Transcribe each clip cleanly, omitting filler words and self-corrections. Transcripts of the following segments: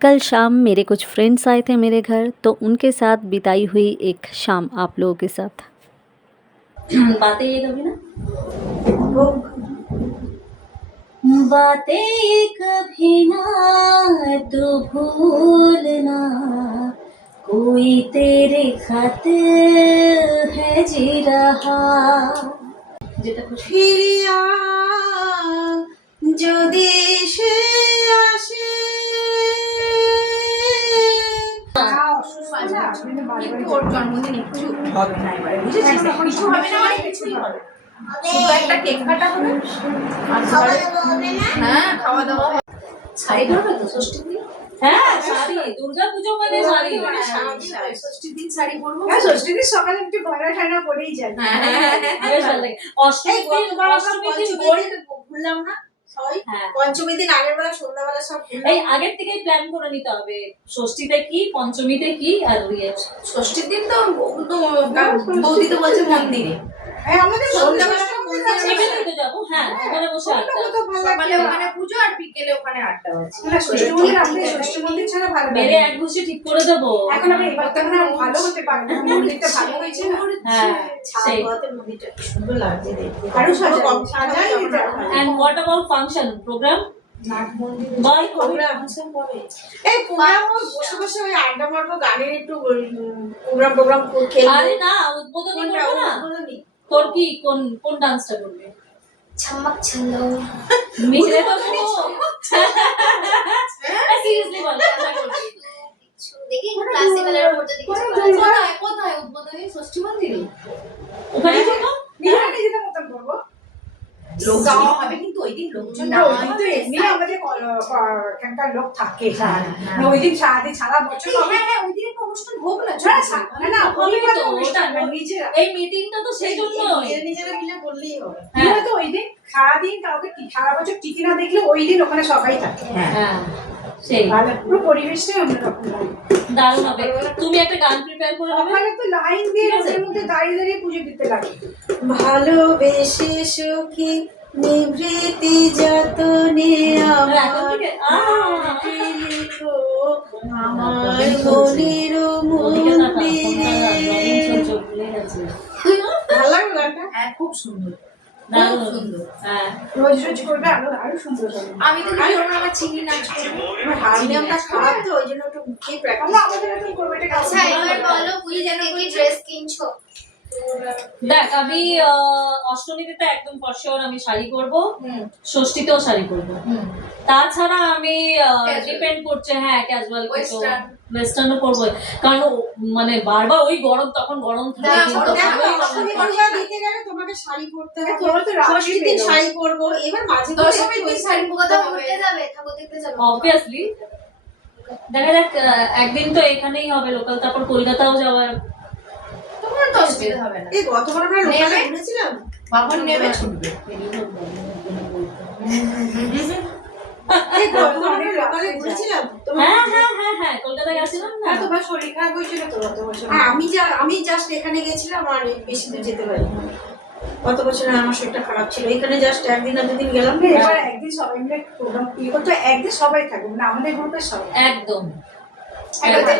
कल शाम मेरे कुछ फ्रेंड्स आए थे मेरे घर, तो उनके साथ बिताई हुई एक शाम आप लोगों के साथ। बातें ये कभी ना बातें कभी ना तो भूलना, कोई तेरे खातिर है जी रहा। ফিরিয়া যদি সে আসে ওর জন্মদিন একটু হবে না এবারে, বুঝেছিস? কিছু হবে না মানে কিছুই হবে, শুধু একটা কেক কাটা হবে আর হ্যাঁ খাওয়া দাওয়া। শাড়ি পরবে তো ষষ্ঠীর দিন? হ্যাঁ শাড়ি, দুর্গাপুজো মানে শাড়ি। ষষ্ঠীর দিন শাড়ি পরবো। হ্যাঁ, ষষ্ঠীর দিন সকালে একটু গয়না ঠান্ডা পরেই যায়। বেশ ভালো লাগে। অষ্টমীর দিন ভুললাম না সবাই, হ্যাঁ। পঞ্চমীর দিন আগের বেলা সন্ধ্যাবেলা সব এই আগের থেকেই প্ল্যান করে নিতে হবে, ষষ্ঠীতে কি, পঞ্চমীতে কি, আর ষষ্ঠীর দিন তো বৌদি তো বলছে মন্দিরে। হ্যাঁ, আমাদের সন্ধ্যাবেলা সেখানেই তো যাবো। হ্যাঁ, ওখানে বসে আড্ডা। সকালে ওখানে পুজো আর বিকেলে ওখানে আড্ডা হচ্ছে। ষষ্ঠী মন্দির, আমাদের ষষ্ঠী মন্দির ছাড়া ভালো লাগে মেরে না। এক ঘুষি ঠিক করে দেবো। এখন আমি এবার তো এখন ভালো হতে পারবে না, মন্দিরটা ভালো হয়েছে না। হ্যাঁ, সেই। মন্দিরটা কি সুন্দর লাগছে দেখতে। আরো সাজাই দিতে হবে। And what about function program? বল প্রোগ্রাম এই প্রোগ্রাম বসে বসে ওই আড্ডা মারবো, গানের একটু প্রোগ্রাম খেলবো। আরে না, উদ্বোধনী করবো না। উদ্বোধনী তোর কি কোন ডান্সটা করবে? छमक छल्लो মিলে তো সিরিয়াসলি বল কেমন করবি? দেখি ক্লাসিক্যালের মধ্যে দেখি কোথায় উদ্বোধনী? ষষ্ঠী মন্দিরে ওখানে করবো? নিজেরা নিজেদের মতন করবো। লোকজন হবে কিন্তু ওই দিন লোকজন না ওই তো এমনি আমাদের এখানকার লোক থাকে। ওই দিন সারাদিন সারা বছর হবে। হ্যাঁ ওই দিন একটা অনুষ্ঠান হোক না, না না হবে হবে তো, তো অনুষ্ঠান ওটা- নিজেরা এই মিটিংটা তো সেই জন্যই। নিজেরা মিলে করলেই হবে। হ্যাঁ। হয়তো ওই দিন সারাদিন কাউকে সারা বছর টিকি না দেখলে ওই দিন ওখানে সবাই থাকে। হ্যাঁ, সেই ভালো, পুরো পরিবেশটাই অন্যরকম লাগে। দারুণ হবে। তুমি একটা গান প্রিপেয়ার করে নেবে। ওখানে তো লাইন দিয়ে ওদের মধ্যে দাঁড়িয়ে দাঁড়িয়ে পুজো দিতে লাগে। ভালোবেসে সুখী নিভৃতি যতনে আমার লিখো আমার মনের মন্দিরে। ভালো লাগলো গানটা? হ্যাঁ খুব সুন্দর, দারুণ খুব সুন্দর। হ্যাঁ, রোজ রোজ করবে আরো সুন্দর হবে। আমি তো কিছু না, আমার চিনি নাচ করবো। আমার হারমোনিয়ামটা খারাপ তো, ওই জন্য একটু মুখেই প্র্যাকটিস। আমরা আমাদের মতন করবো, এটা আচ্ছা এবার বলো পুজোতে কি ড্রেস কিনছো? দেখ আমি অষ্টমীতে তো একদম ফর শিওর আমি শাড়ি পরবো, ষষ্ঠীতেও শাড়ি পরবো। তাছাড়া আমি ডিপেন্ড করছে, হ্যাঁ ক্যাজুয়াল Western। ওয়েস্টার্নও পরবো, কারণ মানে বারবার ওই গরম, তখন গরম থাকে হ্যাঁ, কিন্তু দেখো, ভালোই অষ্টমী লাগে। পূজা দিতে গেলে তোমাকে শাড়ি পরতে হবে। তোমার তো রাত্রি ষষ্ঠীর দিন বেরোবে। শাড়ি পরবো, এবার মাঝে দশমীর দিন শাড়ি পরতে কোথাও হবে। ঘুরতে যাবে, ঠাকুর দেখতে যাবে? অবভিয়াসলি দেখা যাক, একদিন তো এখানেই হবে লোকাল, তারপর কলকাতাও যাওয়ার। তোমার তো অসুবিধা হবে না, এই গতবার আমরা লোকালে নেবে? ঘুরেছিলাম। বাবন নেবে ছুটবে। এই গতবার আমরা লোকালে ঘুরেছিলাম। হ্যাঁ হ্যাঁ হ্যাঁ হ্যাঁ, কলকাতা গেছিলাম না। হ্যাঁ, তোমার শরীর খারাপ হয়েছিল তো গত বছর। আমি জাস্ট এখানে গেছিলাম আর বেশি দূর যেতে পারিনি। গত বছর আমার শরীরটা খারাপ ছিল, এখানে জাস্ট একদিন না দুদিন গেলাম। এবার একদিন সবাই মিলে প্রোগ্রাম করতে, একদিন সবাই থাকবে, মানে আমাদের গ্রুপের সবাই একদম একদম।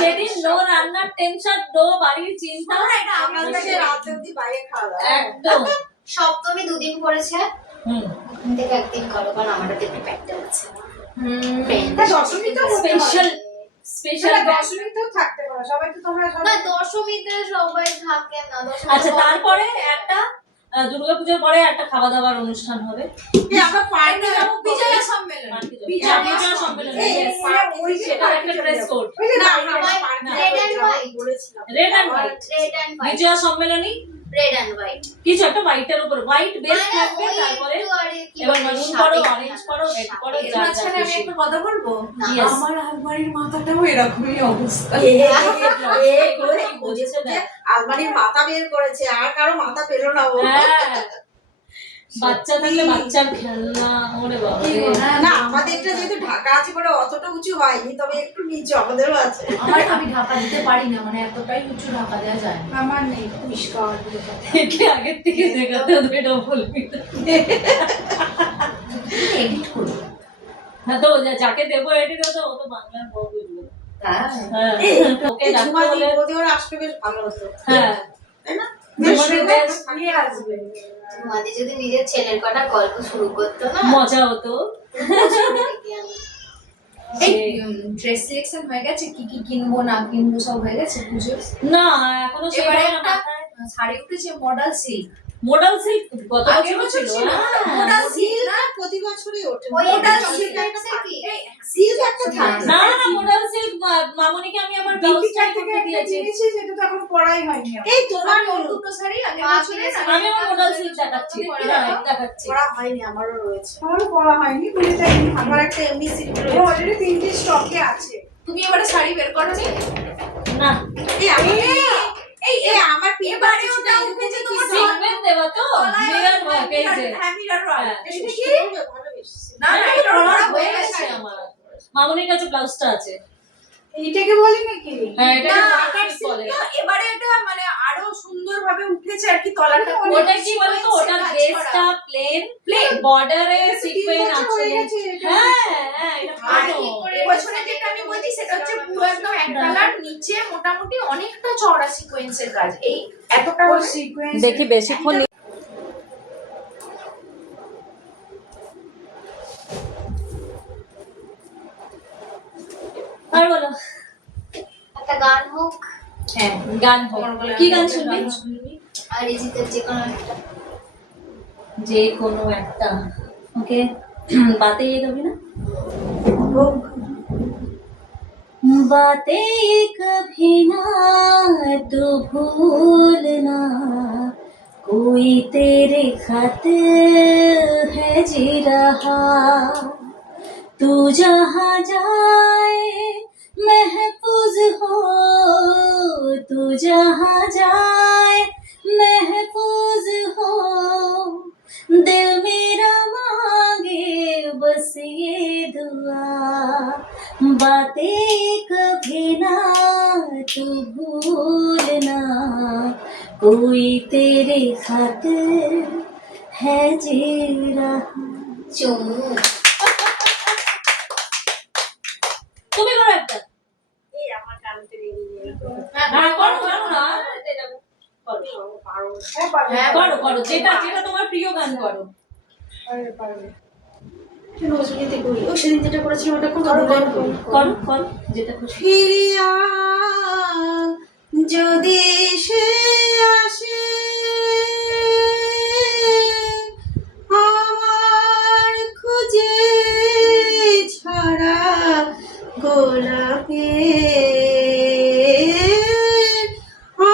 সেদিন নো রান্নার টেনশন, নো বাড়ির চিন্তা, সকাল থেকে রাত অবধি বাইরে খাওয়া দাওয়া। একদম। সপ্তমী দুদিন পড়েছে, হুম, ওখান থেকে একদিন করো, কারণ আমারও তো একটু প্র্যাকটিস আছে। তা দশমীতেও স্পেশাল স্পেশাল। দশমীতেও থাকতে পারো, সবাই তো তোমরা না সবাই। দশমীতে সবাই থাকে না, দশমীতে আচ্ছা, তারপরে একটা দুর্গাপূজার পরে একটা খাওয়া দাওয়ার অনুষ্ঠান হবে। আমরা পার্টি যাবো, বিজয়া সম্মেলন। বিজয়া সম্মেলন, yes। সেটা একটা dress code, red and white. Red and white, Bijoya সম্মেলনী রেড এন্ড হোয়াইট। কিছু একটা হোয়াইটের উপর, হোয়াইট বেস থাকবে, তারপরে এবার মেরুন করো, অরেঞ্জ করো, রেড করো, এর যা যা মাঝখানে আমি খুশি। একটা কথা বলবো, Yes. আমার আলমারির মাথাটাও এরকমই অবস্থা। বুঝেছে না? আলমারির মাথা বের করেছে, আর কারো মাথা পেলো না ও। হ্যাঁ, বাচ্চা থাকলে বাচ্চার খেলনা, ওরে বাবা রে। না, আমাদেরটা যেহেতু ঢাকা আছে বলে অতটা উঁচু হয়নি, তবে একটু নিচু আমাদেরও আছে। আমি ঢাকা দিতে পারি না, মানে এতটাই উঁচু ঢাকা দেওয়া যায় না। আমার নেই, পরিষ্কার। একে আগের থেকে দেখাতে হবে, এটা বলবি না। এডিট করবো। হ্যাঁ, তো যাকে দেবো এডিট হতো ও তো বাংলার বউ বুঝবে। হ্যাঁ হ্যাঁ, এই, ওকে এই ডাকতে ঝুমাদি বলে। বৌদি ওরা আসলে বেশ ভালো হতো, হ্যাঁ, তাই না? ঝুমাদি বেশ নিয়ে আসবে। তোমাদের যদি নিজের ছেলের কটা গল্প শুরু করতো না মজা হতো। এই ড্রেস সিলেকশন হয়ে গেছে, কি কি কিনবো না কিনবো সব হয়ে গেছে পুজো? না এখনো এবারে সেভাবে একটা মাথায় শাড়ি উঠেছে মডেল সিল্ক। মডেল সিল্ক গত আগের বছর বছর ছিল। ছিল হ্যাঁ। মডেল সিল্ক সিল্ক প্রতি বছরই ওঠে। ওই মডার্ন একটা সিল্ক সিল্ক একটা আছে কি? সিল্ক একটা থাকে। না না মডেল সিল্ক মামনিকে আমি আমার ব্লাউজ টাই করতে দিয়েছি। সেটা তো এখন পড়াই হয়নি। এই তোমার আমি ওর দুটো শাড়ি আগের মা বছরের কিনেছে। আমি আমার মডেল সিল্ক দেখাচ্ছি। দাঁড়াও, দেখাচ্ছি। পড়া হয়নি, আমারও রয়েছে। আমারও পড়া হয়নি, আমার একটা এমনি সিল্ক রয়েছে। অলরেডি 3টে স্টকে আছে। তুমি এবারে শাড়ি বের করো নি? না এই আমি এই আমার এবারে ওটা উঠেছে তোমার সিকোয়েন্স দেওয়া তো মিরর ওয়ার্ক এই যে। হ্যাঁ মিরর ওয়ার্ক। হ্যাঁ। এটা কি? ভালো বেশি। না না এটা ওরা হয়ে গেছে আমার মামনির কাছে ব্লাউজটা আছে। এইটাকে বলি নাকি? হ্যাঁ না এটা কাট বলে। এবারে এটা মানে আরো সুন্দরভাবে উঠেছে আর কি তলাটা ওটা কি বলতো ওটা বেসটা প্লেন বর্ডারে সিকোয়েন্স আছে। হ্যাঁ হ্যাঁ এটা আর ভালো। এবছরে যেটা আমি বলছি সেটা হচ্ছে পুরো একদম এক কালার, নিচে মোটামুটি অনেকটা চওড়া সিকোয়েন্সের কাজ। এই এতটা সিকোয়েন্স দেখি বেশিক্ষণ আর বলো একটা গান হোক হ্যাঁ গান হোক। কি গান শুনবি? আর রিজিতের যে কোনো একটা যে কোনো একটা। ওকে বাতে দেবি না? बातें कभी ना तू भूलना कोई तेरे खत है जी रहा तू जहाँ जाए महफूज हो तू जहाँ जाए महफूज हो दिल मेरा मांगे बस ये दुआ बातें कभी ना तू भूलना कोई तेरे खातिर है जी रहा। চুমু তুমি করো একটা। এই আমার কানতে লেগে হ্যাঁ করো করো না এটা করো করো করো যেটা যেটা তোমার প্রিয় গান করো। নজরুলিতে করি। ও সেদিন যেটা করেছিলাম ওটা খুব ভালো করি। করো করো যেটা খুশি। ফিরিয়া যদি সে আসে আমার খুঁজে ছাড়া গোলাপে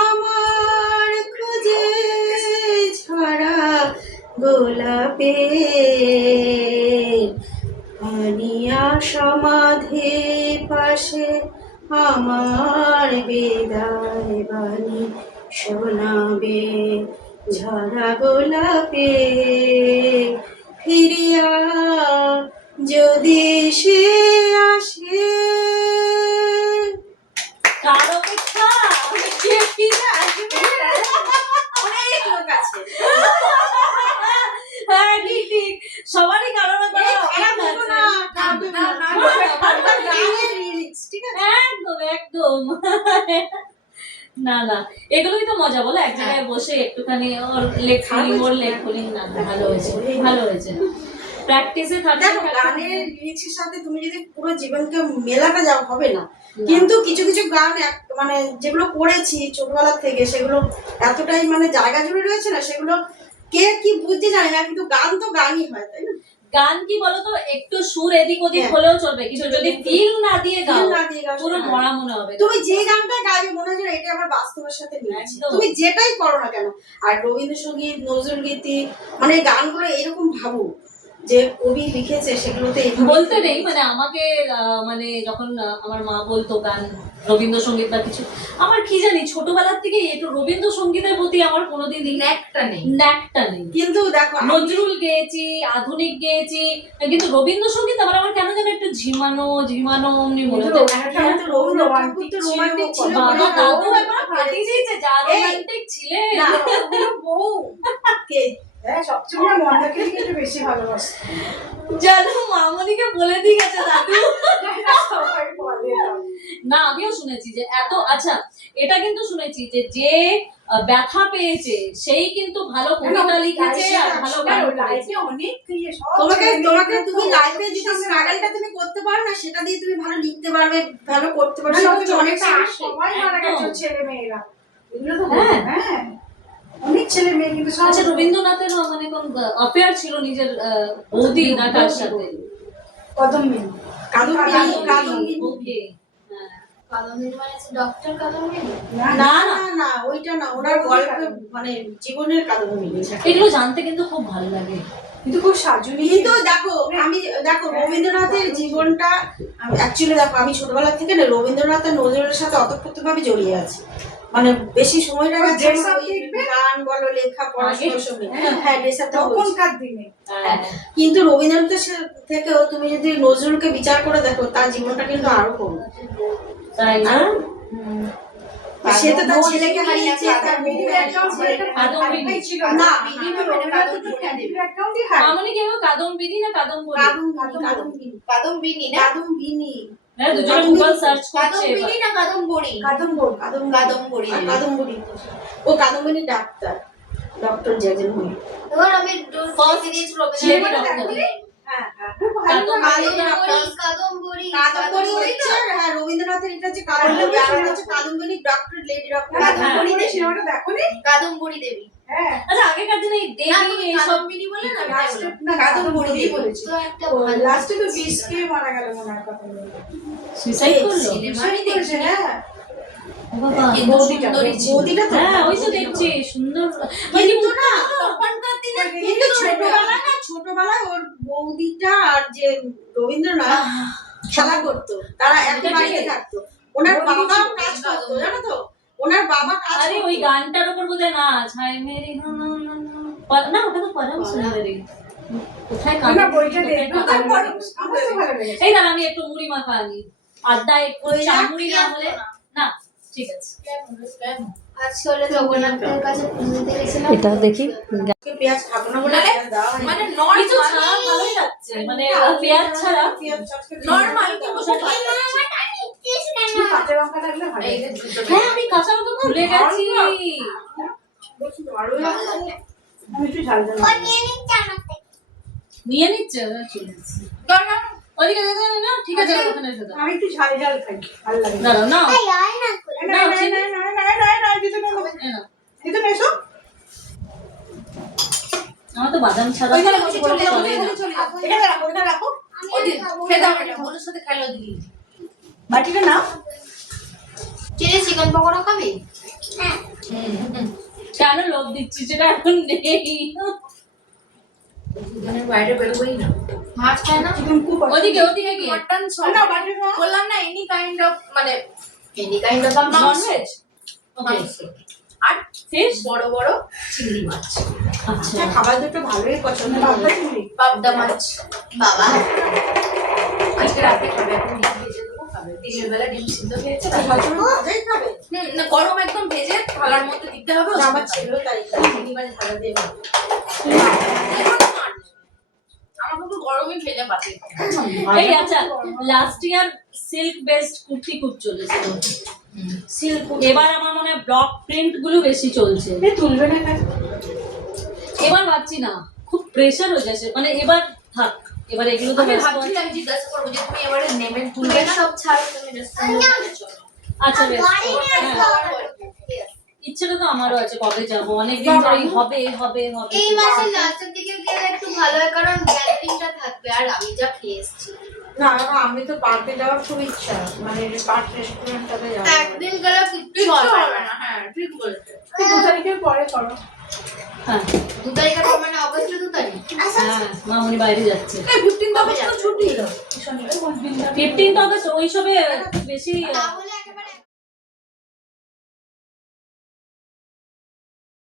আমার খুঁজে ছাড়া গোলাপে আনিয়া সমাধি পাশে আমার বিদায় বাণী শোনাবে ঝরা গোলাপে ফিরিয়া যদি সে আসে। কার অপেক্ষা? কি না আসবে? অনেক লোক আছে। হ্যাঁ ঠিক ঠিক সবারই কারো না কারো খারাপ অপেক্ষা হতো আছে। না, গানের lyrics, ঠিক আছে? একদম একদম না না এগুলোই তো মজা বলো এক জায়গায় বসে একটুখানি ওর লেখনি না ভালো হয়েছে ভালো হয়েছে প্র্যাকটিসে থাকলে দেখো গানের লিরিক্সের সাথে তুমি যদি পুরো জীবনকে মেলাতে যাও হবে না, কিন্তু কিছু কিছু গান মানে যেগুলো করেছি ছোটবেলা থেকে সেগুলো এতটাই মানে জায়গা জুড়ে রয়েছে না, সেগুলো কে কি বুঝতে জানে না, কিন্তু গান তো গানই হয়, তাই না? গান কি বলতো একটু সুর এদিক ওদিক হ্যাঁ। হলেও চলবে কিন্তু যদি ফিল না দিয়ে গাও Feel না দিয়ে গাও, পুরো হ্যাঁ। মরা মনে হবে। তুমি যে গানটা গাইবে মনে হয় যেন এটা আমার বাস্তবের সাথে মিলছে, একদম। তুমি যেটাই করো না কেন। আর রবীন্দ্রসঙ্গীত নজরুল গীতি মানে এই গানগুলো এরকম ভাবো যে কবি লিখেছে সেগুলোতে এইভাবে বলতে নেই মানে আমাকে মানে যখন আমার মা বলতো গান রবীন্দ্রসঙ্গীত বা কিছু আমার কি জানি ছোটবেলার থেকে একটু রবীন্দ্রসঙ্গীতের প্রতি আমার কোনোদিন ন্যাকটা নেই। ন্যাকটা নেই। কিন্তু দেখো নজরুল গেয়েছি আধুনিক গেয়েছি কিন্তু রবীন্দ্রসঙ্গীত আমার কেন যেন একটু ঝিমানো ঝিমানো অমনি মনে হতো। কিন্তু রবীন্দ্রনাথ ঠাকুর তো রোমান্টিক ছিল, বাবা দাদু বলে এবার ফাটিয়ে দিয়েছে যা রোমান্টিক ছিলেন। না, ওগুলো বউ কে হ্যাঁ সবচেয়ে বড় মন্দাকে একটু বেশি ভালোবাসে। জানো মামনিকে বলে দিয়ে গেছে দাদু। সবাই বলে না আমিও শুনেছি যে এত আচ্ছা এটা কিন্তু শুনেছি যে যে ব্যথা পেয়েছে সেই কিন্তু ভালো কবিতা লিখেছে আর ভালো গান করেছে। লাইফে অনেক ইয়ে সব তোমাকে তুমি লাইফে যে স্ট্রাগলটা তুমি করতে পারো না সেটা দিয়ে তুমি ভালো লিখতে পারবে, ভালো করতে পারবে, সেটা থেকে অনেকটা আসে। সবাই মারা গেছে ছেলে মেয়েরা, এগুলো তো হ্যাঁ। হ্যাঁ অনেক ছেলে মেয়ে কিন্তু সব আচ্ছা রবীন্দ্রনাথের মানে কোন অফেয়ার ছিল নিজের বৌদি না কার সাথে? কদম্বিনী কাদম্বিনী। ওকে কাদম্বিনী মানে ডক্টর কাদম্বিনী? না না না ওইটা না, ওনার গল্প মানে জীবনের কাদম্বিনী। এগুলো জানতে কিন্তু খুব ভালো লাগে। কিন্তু খুব সাজুনি। কিন্তু দেখো রবীন্দ্রনাথের জীবনটা অ্যাকচুয়ালি দেখো আমি ছোটবেলা থেকে না রবীন্দ্রনাথ আর নজরুলের সাথে অতপ্রতভাবে জড়িয়ে আছি, মানে বেশি সময়টা গেছে গান বলো লেখা পড়াশোনার সঙ্গে। হ্যাঁ ড্রেসআপটা তখনকার দিনে কিন্তু রবীন্দ্রনাথের থেকেও তুমি যদি নজরুলকে বিচার করে দেখো তার জীবনটা কিন্তু আরো কম। তাই না? সে তো তার ছেলেকে হারিয়েছে, তার মেয়েকে কাদম্বিনী ছিল না, মামনি কি হবে কাদম্বিনী না কাদম্বরী? কাদম্বিনী না? কাদম্বিনী হ্যাঁ দুজনে গুগল সার্চ করছে এবার। কাদম্বিনী না কাদম্বরী? কাদম্বরী। কাদম্বরী। ও কাদম্বিনী ডাক্তার, ডক্টর জেজেনহুই। এবার আমি ফার্স্ট দিয়েছি রবীন্দ্রনাথ। হ্যাঁ কাদম্বরী। কাদম্বরী হচ্ছে হ্যাঁ রবীন্দ্রনাথের এটা হচ্ছে কাদম্বরী, আর এটা হচ্ছে Kadambini doctor lady doctor. Kadambini সিনেমাটা দেখোনি? কাদম্বরী দেবী। হ্যাঁ আচ্ছা আগেকার দিনে এই না দেবী তুমি এইসব কাদম্বিনী বলে না? লাস্টে না কাদম্বরী দিয়ে বলেছি। তো একটা ও ভালো লাস্টে তো বিষ খেয়ে মারা গেল মনে হয় কথা বলে। সুইসাইড করলো? সিনেমারই করেছে, হ্যাঁ বাবা কিন্তু সুন্দরী ছিল। বৌদিটা তো হ্যাঁ ওই তো দেখছি সুন্দর মানে কিন্তু না তখনকার দিনে কিন্তু ছোটবেলায় ওর বৌদিটা আর যে রবীন্দ্রনাথ খেলা করতো, তারা একই বাড়িতে থাকতো। ওনার বাবা কাজ করতো জানো তো, ওনার বাবা কাজ আরে ওই গানটার উপর বোধহয় নাচ হায় মেরি না না না না ওটা তো পরম সুন্দরী। কোথায় কান না বইটা দেখো আমার তো ভালো লেগেছে। এই দাঁড়া আমি একটু মুড়ি মাখা আনি আড্ডা একটু চামুড়ি না হলে না ঠিক আছে। আজকে হলে জগন্নাথের কাছে পুজো দিতে গেছিলাম। এটা দেখি পেঁয়াজ খাবো না বলে পেঁয়াজ দেওয়া হয়নি। মানে কিছু ছাড়া ভালোই লাগছে মানে পেঁয়াজ ছাড়া নরমাল কিন্তু কাঁচা লঙ্কা থাকলে ভালো। এই যে দুটো হ্যাঁ আমি কাঁচা লঙ্কা ভুলে গেছি। বেশ ভালোই লাগে। আমি একটু ঝাল ঝাল নিয়ে নিচ্ছে চলে যাচ্ছে ওদিকে না ঠিক আছে ওখানে এসে দাও আমি একটু ঝাল ঝাল খাই, ভালো লাগে। দাঁড়াও না না দিতে না দিতে এসো। আমার তো বাদাম ছাড়া ওইখানে কিছু চলে যাও, চলে না। এখানে রাখো, এখানে রাখো। খেতে হবে না বড়োর সাথে খাইলো দিলি। বাটিটা নাও। চিলি চিকেন পকোড়া খাবি? কেন লোভ দিচ্ছি যেটা এখন নেই। দুজনের বাইরে বেরোবোই না। মাছ খায় না? চিকেন খুব ওদিকে ওদিকে কি মটন না বাটিটা নাও। বললাম না এনি কাইন্ড অফ মানে any kind of nonveg okay আর ফিশ বড় বড় চিংড়ি মাছ, আচ্ছা খাবার দুটো ভালোই পছন্দ বাবা করে। চিংড়ি। পাবদা মাছ। বাবা আজকে রাতে খাবে, এখন ডিম ভেজে দেবো খাবে। দিনের বেলা ডিম সিদ্ধ খেয়েছে তাই ভালোই খাবে। না গরম একদম ভেজে থালার মধ্যে দিতে হবে। আমার ছেলেও তাই মিনিমাম ভালো দেবে। আমার কিন্তু গরমই খেলে পাতে। এই আচ্ছা last year silk based kurti খুব চলেছিল সিল্ক এবার আমার মনে হয় ব্লক প্রিন্ট গুলো বেশি চলছে এ তুলবে না কেন? এবার ভাবছি না খুব প্রেসার হয়ে যাচ্ছে মানে এবার থাক এবার এগুলো তো আমি ব্যস্ত ভাবছি আছে। আমি জিজ্ঞাসা করবো যে তুমি এবারে নেমে তুলবে না সব ছাড়ো তুমি আচ্ছা বেশ হ্যাঁ ইচ্ছেটা তো আমারও আছে কবে যাবো অনেকদিন ধরেই হবে হবে হবে এই মাসের লাস্টের দিকে গেলে একটু ভালো হয় কারণ গ্যাদারিংটা থাকবে আর আমি যা খেয়ে এসেছি। না না আমি তো পার্কে যাওয়ার খুব ইচ্ছা, মানে পার্ক রেস্টুরেন্টটাতে যাবো। একদিন গেলে কিচ্ছু হবে না। হ্যাঁ ঠিক বলেছে। 2 তারিখের পরে করো। হ্যাঁ 2 তারিখের পর মানে অগস্টের 2 তারিখ। হ্যাঁ মামনি বাইরে যাচ্ছে এই 15 কবে আগস্ট তো যাচ্ছে? ছুটি। 15 অগস্ট ওইসবে বেশি তাহলে